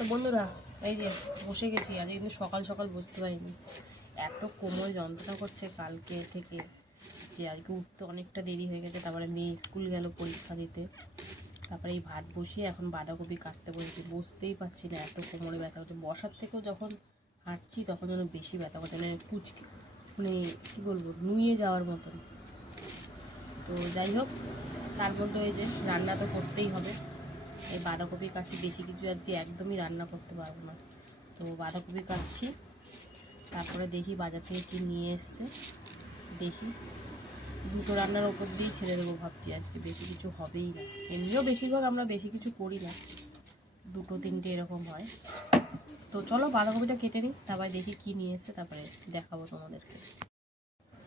তো বন্ধুরা, এই যে বসে গেছি, আজ কিন্তু সকাল সকাল বসতে পারিনি। এত কোমল যন্ত্রণা করছে কালকে থেকে যে আজকে উঠতে অনেকটা দেরি হয়ে গেছে, তারপরে মেয়ে স্কুল গেল পরীক্ষা দিতে। তারপরে এই ভাত বসিয়ে এখন বাঁধাকপি কাটতে বসেছি, বসতেই পারছি না, এত কোমরে ব্যথা করছে। বসার থেকেও যখন হাঁটছি তখন যেন বেশি ব্যথা করছে মানে কুচকে মানে কী বলব, নুয়ে যাওয়ার মতন। তো যাই হোক, তার মধ্যে ওই যে রান্না তো করতেই হবে। এই বাঁধাকপি কাটছি বেশি কিছু আজকে একদমই রান্না করতে পারব না। তো বাঁধাকপি কাটছি। তারপরে দেখি বাজার থেকে কি নিয়ে এসছে। দেখি। দুটো রান্নার ওপর দিয়েই ছেড়ে দেবো ভাবছি আজকে। বেশি কিছু হবেই না। এমনিও বেশিরভাগ আমরা বেশি কিছু করি না। দুটো তিনটে এরকম হয়। তো চলো বাঁধাকপিটা কেটে নিই, তারপরে দেখি কি নিয়ে এসছে, তারপরে দেখাবো তোমাদেরকে।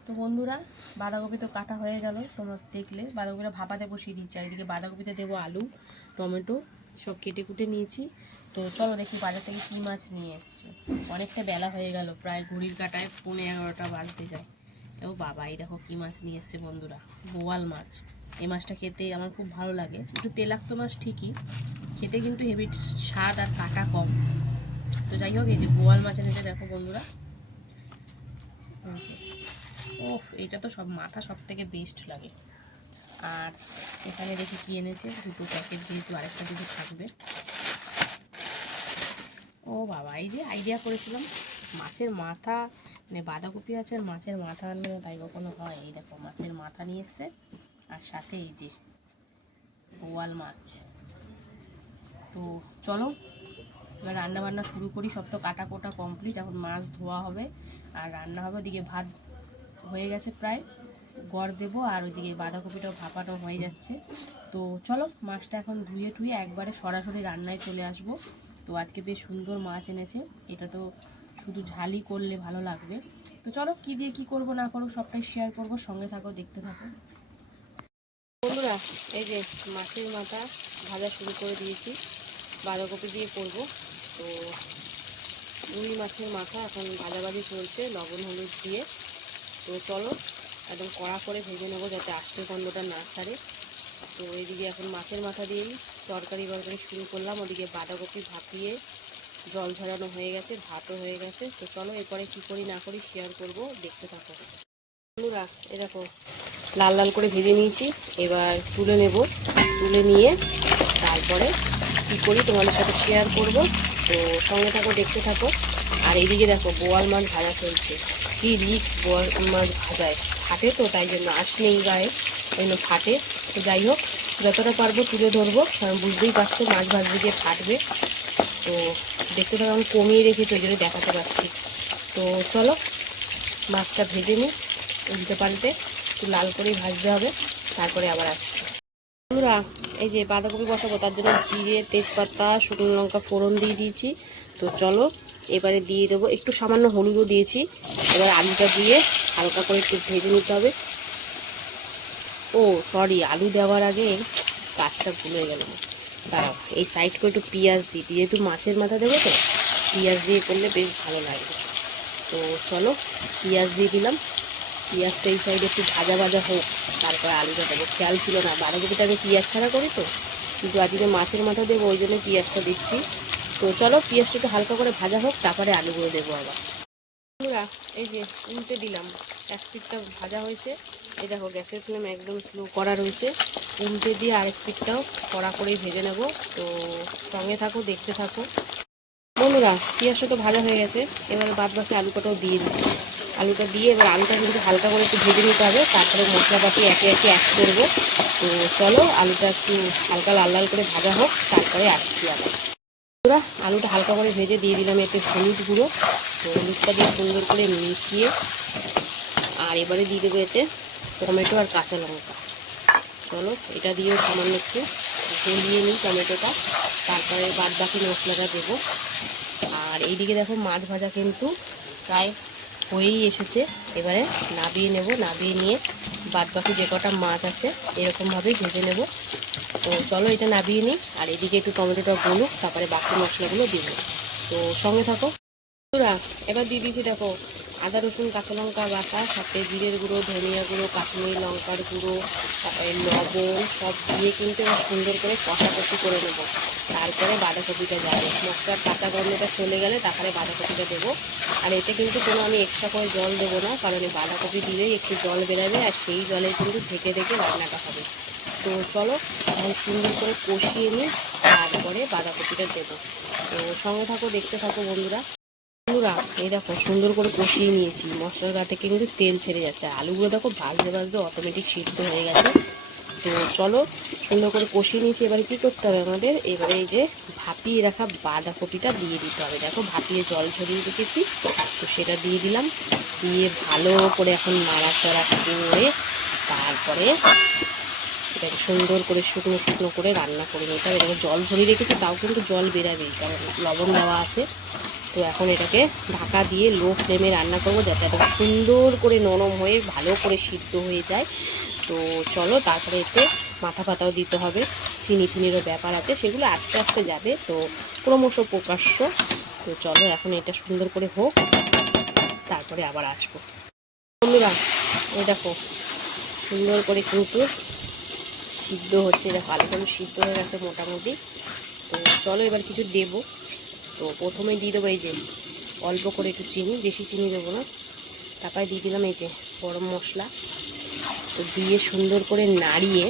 তো বন্ধুরা, বাঁধাকপি তো কাটা হয়ে গেল। তোমরা দেখলে, বাঁধাকপিটা ভাপাতে বসিয়ে দিচ্ছি। এদিকে বাঁধাকপিতে দেবো আলু, টমেটো, সব কেটে কুটে নিয়েছি। তো চলো দেখি বাজার থেকে কী মাছ নিয়ে এসছে। অনেকটা বেলা হয়ে গেল, প্রায় ঘড়ির কাটায় পৌনে এগারোটা বাজতে যায়। ও বাবা, এই দেখো কী মাছ নিয়ে এসছে বন্ধুরা। বোয়াল মাছ। এই মাছটা খেতে আমার খুব ভালো লাগে। একটু তেলাক্ত মাছ ঠিকই, খেতে কিন্তু হেভি স্বাদ আর কাটা কম। তো যাই হোক, এই যে বোয়াল মাছ এনেছে, দেখো বন্ধুরা। ওফ, এটা তো সব মাথা সব থেকে বেস্ট লাগে। আর এখানে দেখি কি এনেছে? দুটো প্যাকেট যেহেতু আরেকটা যদি থাকবে। ও বাবা, এই যে আইডিয়া করেছিলাম। মাছের মাথা মানে বাঁধাকপি আছে আর মাছের মাথা আনলে তাই কখনো হয়। এই দেখো, মাছের মাথা নিয়ে এসছে। আর সাথে এই যে বোয়াল মাছ। তো চলো, এবার রান্না বান্না শুরু করি। সব তো কাটা কোটা কমপ্লিট এখন মাছ ধোয়া হবে। আর রান্না হবে ওদিকে ভাত হয়ে গেছে প্রায়। গড় দেবো আর ওইদিকে বাঁধাকপিটাও ভাপানো হয়ে যাচ্ছে। তো চলো মাছটা এখন ধুয়ে টুয়ে একবারে সরাসরি রান্নায় চলে আসব। তো আজকে বেশ সুন্দর মাছ এনেছে। এটা তো শুধু ঝালই করলে ভালো লাগবে। তো চলো কি দিয়ে কি করব না করব সবটাই শেয়ার করব। সঙ্গে থাকো, দেখতে থাকো। বন্ধুরা, এই যে মাছের মাথা ভাজা শুরু করে দিয়েছি। বাঁধাকপি দিয়ে করব। তো রুই মাছের মাথা এখন ভাজাভাজি চলছে, লবণ, হলুদ দিয়ে। তো চলো, একদম কড়া করে ভেজে নেব যাতে আস্তে গন্ধটা না ছাড়ে। তো এইদিকে এখন মাছের মাথা দিয়েই তরকারি তরকারি শুরু করলাম। ওদিকে বাঁধাকপি ভাপিয়ে জল ঝরানো হয়ে গেছে ভাতও হয়ে গেছে। তো চলো, এরপরে কী করি না করি শেয়ার করব, দেখতে থাকো। বন্ধুরা এরকম লাল লাল করে ভেজে নিয়েছি। এবার তুলে নেব, তুলে নিয়ে তারপরে কী করি তোমাদের সাথে শেয়ার করব। তো সঙ্গে থাকো, দেখতে থাকো। আর এইদিকে দেখো, বোয়াল মাছ ভাজা চলছে। কি রিক্স মাছ ভাজায়। ফাটে তো, তাই জন্য আঁশ নেই গায়ে। ওই জন্য ফাটে। তো যাই হোক, যতটা পারব তুলে ধরবো। কারণ বুঝতেই পারছ মাছ ভাজতে গিয়ে ফাটবে। তো দেখতে থাকো আমি কমিয়ে রেখেছি, ওই জন্য দেখাতে পারছি। তো চলো, মাছটা ভেজে নিই উল্টে পাল্টে। একটু লাল করেই ভাজতে হবে। তারপরে আবার আসছি। বন্ধুরা, এই যে বাঁধাকপি বসাবো, তার জন্য জিরে, তেজপাতা, শুকনো লঙ্কা ফোড়ন দিয়ে দিয়েছি। তো চলো, এবারে দিয়ে দেবো। একটু সামান্য হলুদও দিয়েছি। এবার আলুটা দিয়ে হালকা করে একটু ভেজে নিতে হবে। ও সরি আলু দেওয়ার আগে কাজটা ভুলে গেলাম দাঁড়াও, এই সাইড করে একটু পেঁয়াজ দিই। যেহেতু মাছের মাথা দেবো তো, পেঁয়াজ দিয়ে করলে বেশ ভালো লাগবে তো চলো, পেঁয়াজ দিয়ে দিলাম। পেঁয়াজটা এই সাইডে একটু ভাজা ভাজা হোক, তারপরে আলুটা দেবো। খেয়াল ছিল না, বাঁধাকপিটা আমি পেঁয়াজ ছাড়া করি তো, কিন্তু আজকে মাছের মাথা দেবো, ওই জন্য পেঁয়াজটা দিচ্ছি। তো চলো, পেঁয়াজটা একটু হালকা করে ভাজা হোক, তারপরে আলুগুলো দেবো আবার। বন্ধুরা, এই যে উল্টে দিলাম। এক পিঠটা ভাজা হয়েছে। এই দেখো, গ্যাসের ফ্লেম একদম স্লো করা রয়েছে। উল্টে দিয়ে আরেক পিঠটাও কড়া করেই ভেজে নেব। তো সঙ্গে থাকো, দেখতে থাকো। বন্ধুরা পেঁয়াজটা তো ভাজা হয়ে গেছে। এবারে বাদ বাকি আলুটাও দিয়ে দিই। আলুটা দিয়ে এবার আলুটা কিন্তু হালকা করে একটু ভেজে নিতে হবে। তারপরে মশলাপাতি একে একে অ্যাড করব। তো চলো, আলুটা একটু হালকা লাল লাল করে ভাজা হোক, তারপরে আসছি আবার। বন্ধুরা, আলুটা হালকা করে ভেজে দিয়ে দিলাম এতে হলুদ গুঁড়ো। তো হলুদটা দিয়ে সুন্দর করে মিশিয়ে, আর এবারে দিয়ে দেবো এতে টমেটো আর কাঁচা লঙ্কা। চলো, এটা দিয়েও সামান্য একটু গলিয়ে নিই টমেটোটা, তারপরে বাদ বাকি মশলাটা দেবো। আর এইদিকে দেখো, মাছ ভাজা কিন্তু প্রায় হয়েই এসেছে। এবারে নাবিয়ে নেব, নাবিয়ে নিয়ে বাদ বাকি যে কটা মাছ আছে, এরকমভাবেই ভেজে নেব। তো চলো এটা নাবিয়ে নিই। আর এদিকে একটু টমেটোটা গলুক, তারপরে বাকি মশলাগুলো দিব তো সঙ্গে থাকো। বন্ধুরা, এবার দিয়ে দিয়েছি দেখো, আদা, রসুন, কাঁচা লঙ্কা বাটা, সাথে জিরের গুঁড়ো, ধনিয়া গুঁড়ো, কাশ্মীরি লঙ্কার গুঁড়ো, তারপরে লবণ, সব দিয়ে কিন্তু সুন্দর করে কষাকষি করে নেব। তারপরে বাঁধাকপিটা যাবে মশলার কাঁচা গন্ধটা চলে গেলে তারপরে বাঁধাকপিটা দেবো। আর এতে কিন্তু কোনো আমি এক্সট্রা করে জল দেবো না, কারণ এই বাঁধাকপি দিলেই একটু জল বেরাবে আর সেই জলে কিন্তু ঢেকে ঢেকে রান্নাটা হবে। তো চলো এখন সুন্দর করে কষিয়ে নিই, তারপরে বাঁধাকপিটা দেবো। তো সঙ্গে থাকো, দেখতে থাকো বন্ধুরা। বন্ধুরা, এই দেখো, সুন্দর করে কষিয়ে নিয়েছি। মশলার গা থেকে কিন্তু তেল ছেড়ে যাচ্ছে। আলুগুলো দেখো, ভাজতে ভাজতে অটোমেটিক সিদ্ধ হয়ে গেছে। তো চলো, সুন্দর করে কষিয়ে নিয়েছি। এবারে কী করতে হবে আমাদের? এবারে এই যে ভাপিয়ে রাখা বাঁধাকপিটা দিয়ে দিতে হবে। দেখো, ভাপিয়ে জল ছড়িয়ে রেখেছি। তো সেটা দিয়ে দিলাম। দিয়ে ভালো করে এখন নাড়াচাড়া করে তারপরে এটাকে সুন্দর করে শুকনো শুকনো করে রান্না করে নিতে হবে। এটাকে জল ঝরিয়ে রেখেছি, তাও কিন্তু জল বেরাবেই কারণ লবণ দেওয়া আছে। তো এখন এটাকে ঢাকা দিয়ে লো ফ্লেমে রান্না করব যাতে এটা সুন্দর করে নরম হয়ে ভালো করে সিদ্ধ হয়ে যায়। তো চলো তারপরে এতে মাথা ফাতাও দিতে হবে, চিনি ফিনিরও ব্যাপার আছে, সেগুলো আস্তে আস্তে যাবে। তো ক্রমশ প্রকাশ্য। তো চলো এখন এটা সুন্দর করে হোক, তারপরে আবার আসব। বন্ধুরা, এই দেখো, সুন্দর করে কিন্তু সিদ্ধ হচ্ছে দেখো আলুগুলো সিদ্ধ হয়ে গেছে মোটামুটি। তো চলো এবার কিছু দেবো। তো প্রথমে দিয়ে দেবো এই যে, অল্প করে একটু চিনি, বেশি চিনি দেবো না। তারপরে দিয়ে দিলাম এই যে গরম মশলা। তো দিয়ে সুন্দর করে নাড়িয়ে,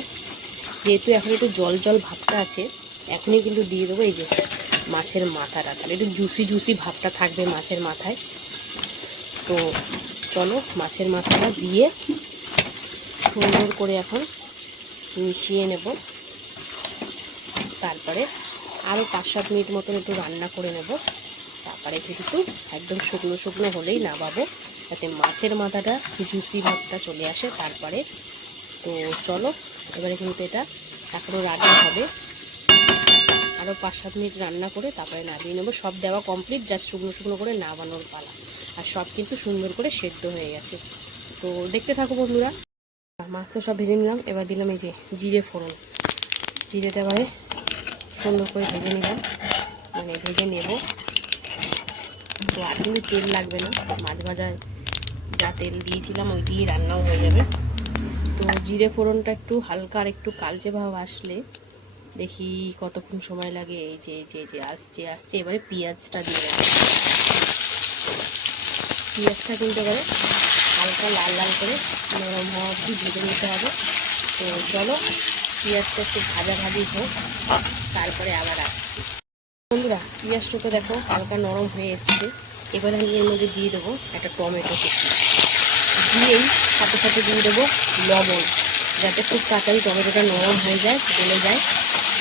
যেহেতু এখন একটু জল জল ভাবটা আছে, এখনই কিন্তু দিয়ে দেবো এই যে মাছের মাথাটা। তাহলে একটু জুসি জুসি ভাবটা থাকবে মাছের মাথায়। তো চলো মাছের মাথাটা দিয়ে সুন্দর করে এখন মিশিয়ে নেব। তারপরে আরও পাঁচ সাত মিনিট মতন একটু রান্না করে নেব। তারপরে কিন্তু একদম শুকনো শুকনো হলেই নামাবো। যাতে মাছের মাথাটা জুসি ভাবটা চলে আসে। তারপরে তো চলো, এবারে কিন্তু এটা এখনও রান্না হবে। আরও পাঁচ সাত মিনিট রান্না করে তারপরে নামিয়ে নেব। সব দেওয়া কমপ্লিট জাস্ট শুকনো শুকনো করে নামানোর পালা। আর সব কিন্তু সুন্দর করে সেদ্ধ হয়ে গেছে। তো দেখতে থাকো বন্ধুরা। মাছ তো সব ভেজে নিলাম। এবার দিলাম এই যে জিরে ফোড়ন। জিরেটা এবারে সুন্দর করে ভেজে নিলাম। মানে ভেজে নেব। তো কিন্তু তেল লাগবে না। মাছ ভাজায় যা তেল দিয়েছিলাম ওই দিয়েই রান্নাও হয়ে যাবে। তো জিরে ফোড়নটা একটু হালকা আর একটু কালচে ভাব আসলে দেখি কতক্ষণ সময় লাগে। এই যে যে যে আসছে আসছে। এবারে পেঁয়াজটা দিয়ে দেবো। পেঁয়াজটা কিন্তু এবারে হালকা লাল লাল করে নরম হওয়া অবধি ভেজে নিতে হবে। তো চলো, পেঁয়াজটা একটু ভাজা ভাজি হোক, তারপরে আবার আসছি। বন্ধুরা পেঁয়াজটা তো দেখো হালকা নরম হয়ে এসছে। এবারে আমি এর মধ্যে দিয়ে দেবো একটা টমেটো কুচি। দিয়েই সাথে সাথে দিয়ে দেবো লবণ, যাতে খুব তাড়াতাড়ি টমেটোটা নরম হয়ে যায়, গলে যায়।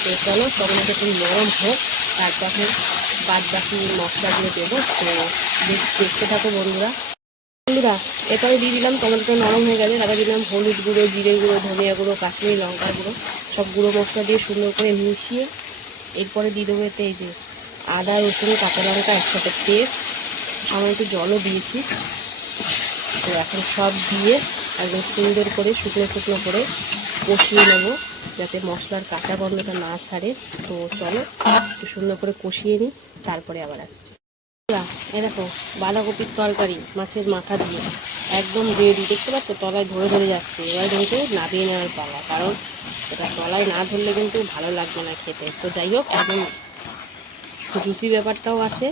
তো চলো, টমেটোটা একটু নরম হোক, তারপরে বাদ বাকি মশলাগুলো দেবো। তো দেখতে থাকো বন্ধুরা। বন্ধুরা এটাও দিয়ে দিলাম টমেটোটা নরম হয়ে গেছে, তারপর দিলাম হলুদ গুঁড়ো, জিরে গুঁড়ো, ধনিয়া গুঁড়ো, কাশ্মীরি লঙ্কা গুঁড়ো, সব গুঁড়ো মশলা দিয়ে সুন্দর করে মিশিয়ে এরপরে দিয়ে দেবো এতে এই যে আদা, রসুন, কাঁচা লঙ্কা একসাথে পেস্ট। সামান্য একটু জলও দিয়েছি। তো এখন সব দিয়ে একদম সুন্দর করে শুকনো শুকনো করে কষিয়ে নেব, যাতে মশলার কাঁচা গন্ধটা না ছাড়ে। তো চলো, একটু সুন্দর করে কষিয়ে নিই, তারপরে আবার আসছি। বন্ধুরা, এ দেখো বাঁধাকপির তরকারি মাছের মাথা দিয়ে। একদম রেডি দেখতে পাচ্ছ? তলায় ধরে ধরে যাচ্ছে। এবার কিন্তু নামিয়ে নেওয়ার পালা। কারণ এটা তলায় না ধরলে কিন্তু ভালো লাগবে না খেতে। তো যাই হোক একদম জুসি ব্যাপারটাও আছে।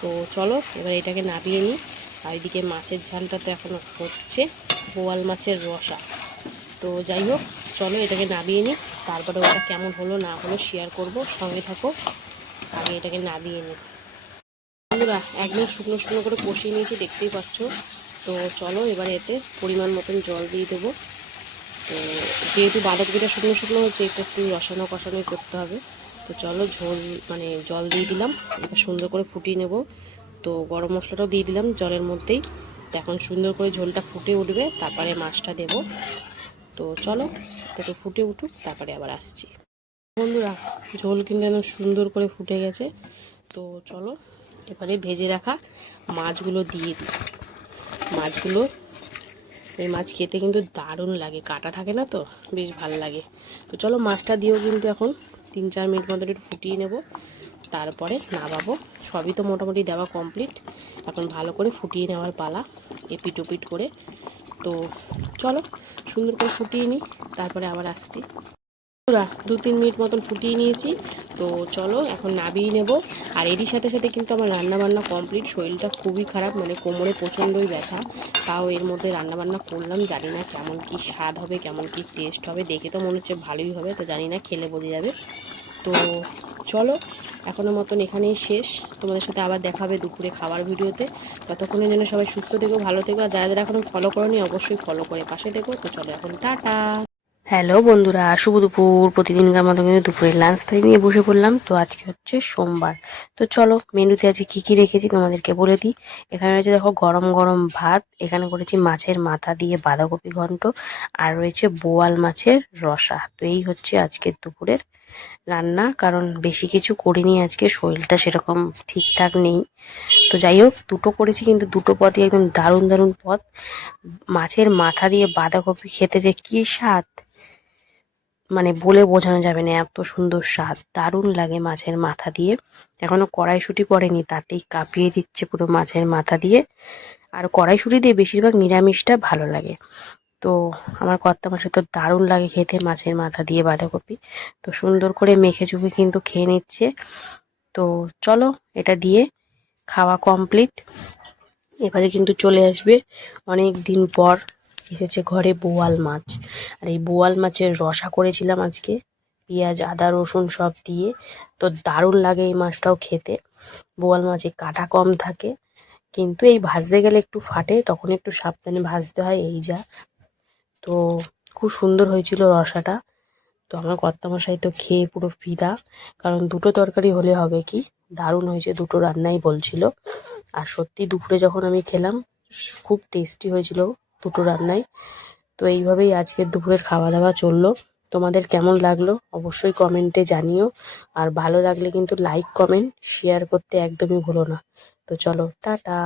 তো চলো এবার এটাকে নামিয়ে নিই। আর এদিকে মাছের ঝালটা তো এখনও হচ্ছে। বোয়াল মাছের রসা। তো যাই হোক চলো এটাকে নামিয়ে নিই। তারপরে ওটা কেমন হলো না হলো শেয়ার করব। সঙ্গে থাকো। আগে এটাকে নামিয়ে নিই। বন্ধুরা, একদম শুকনো শুকনো করে কষিয়ে নিয়েছি, দেখতেই পাচ্ছ। তো চলো, এবারে এতে পরিমাণ মতন জল দিয়ে দেবো। তো যেহেতু বাঁধাকপিটা শুকনো শুকনো হচ্ছে, একটু একটু রসানো কষানোই করতে হবে। তো চলো, ঝোল মানে জল দিয়ে দিলাম, এবার সুন্দর করে ফুটিয়ে নেব। তো গরম মশলাটাও দিয়ে দিলাম জলের মধ্যেই। তো এখন সুন্দর করে ঝোলটা ফুটে উঠবে, তারপরে মাছটা দেব। তো চলো, একটু ফুটে উঠুক, তারপরে আবার আসছি। বন্ধুরা, ঝোল কিন্তু সুন্দর করে ফুটে গেছে। তো চলো এবারে ভেজে রাখা মাছগুলো দিয়ে দিই। মাছগুলো, এই মাছ খেতে কিন্তু দারুণ লাগে, কাটা থাকে না তো? বেশ ভালো লাগে। তো চলো মাছটা দিয়েও কিন্তু এখন তিন চার মিনিট মতো একটু ফুটিয়ে নেব। তারপরে নামাবো। সবই তো মোটামুটি দেওয়া কমপ্লিট এখন ভালো করে ফুটিয়ে নেওয়ার পালা, এপিট ওপিট করে। তো চলো সুন্দর করে ফুটিয়ে নিই, তারপরে আবার আসছি। দু তিন মিনিট মতন ফুটিয়ে নিয়েছি। তো চলো, এখন নাবিয়ে নেব। আর এরই সাথে সাথে কিন্তু আমার রান্না বান্না কমপ্লিট। শরীরটা খুবই খারাপ মানে কোমরে প্রচণ্ডই ব্যথা। তাও এর মধ্যে রান্না বান্না করলাম। জানি না কেমন কি স্বাদ হবে, কেমন কি টেস্ট হবে। দেখে তো মনে হচ্ছে ভালোই হবে, তো জানি না, খেলে বোঝা যাবে। তো চলো, এখনও মতন এখানেই শেষ। তোমাদের সাথে আবার দেখা হবে দুপুরে খাবার ভিডিওতে। ততক্ষণে যেন সবাই সুস্থ থেকো, ভালো থেকো। আর যারা যারা এখনও ফলো করোনি, অবশ্যই ফলো করে পাশে থেকো। তো চলো, এখন টাটা। হ্যালো বন্ধুরা, শুভ দুপুর। প্রতিদিনকার মতো কিন্তু দুপুরের লাঞ্চ টাইম নিয়ে বসে পড়লাম। তো আজকে হচ্ছে সোমবার। তো চলো, মেনুতে আজকে কি কি রেখেছি তোমাদেরকে বলে দিই। এখানে রয়েছে দেখো গরম গরম ভাত, এখানে করেছি মাছের মাথা দিয়ে বাঁধাকপি ঘন্ট, আর রয়েছে বোয়াল মাছের রসা। তো এই হচ্ছে আজকের দুপুরের রান্না, কারণ বেশি কিছু করিনি আজকে, শরীরটা সেরকম ঠিকঠাক নেই। তো যাই হোক, দুটো করেছি কিন্তু দুটো পদই একদম দারুণ দারুণ পদ। মাছের মাথা দিয়ে বাঁধাকপি খেতে যে কী স্বাদ! মানে বলে বোঝানো যাবে না, এত সুন্দর স্বাদ। দারুণ লাগে মাছের মাথা দিয়ে। এখনও কড়াইশুঁটি করেনি, তাতেই কাঁপিয়ে দিচ্ছে পুরো মাছের মাথা দিয়ে। আর কড়াইশুঁটি দিয়ে বেশিরভাগ নিরামিষটা ভালো লাগে। তো আমার কর্তা মাসে তো দারুণ লাগে খেতে মাছের মাথা দিয়ে বাঁধাকপি। তো সুন্দর করে মেখে চুখে কিন্তু খেয়ে নিচ্ছে। তো চলো, এটা দিয়ে খাওয়া কমপ্লিট। এবারে কিন্তু চলে আসবে অনেক দিন পর এসেছে ঘরে বোয়াল মাছ। আর এই বোয়াল মাছের রসা করেছিলাম আজকে। পেঁয়াজ, আদা, রসুন সব দিয়ে। তো দারুণ লাগে এই মাছটাও খেতে। বোয়াল মাছে কাটা কম থাকে। কিন্তু এই ভাজতে গেলে একটু ফাটে, তখন একটু সাবধানে ভাজতে হয়, এই যা। তো খুব সুন্দর হয়েছিল রসাটা। তো আমার কর্তামশাই তো খেয়ে পুরো ফিদা। কারণ দুটো তরকারি হলে হবে কি? দারুণ হয়েছে, দুটো রান্নাই বলছিল। আর সত্যি দুপুরে যখন আমি খেলাম, খুব টেস্টি হয়েছিল। দুটো রান্নাই তো এইভাবেই আজকের দুপুরের খাওয়া দাওয়া চলল। তোমাদের কেমন লাগল অবশ্যই কমেন্টে জানিও। আর ভালো লাগলে কিন্তু লাইক কমেন্ট শেয়ার করতে একদমই ভুলো না। তো চলো, টাটা।